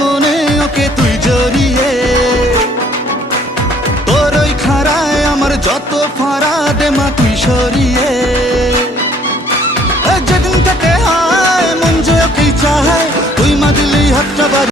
মনে ওকে তুই জড়িয়ে। তোর ওই খাড়ায় আমার যত ফাড়া দে মা তুই সরিয়ে। যেদিন থেকে হায় মন যে ওকেই চায়, তুই মা দিলেই হাতটা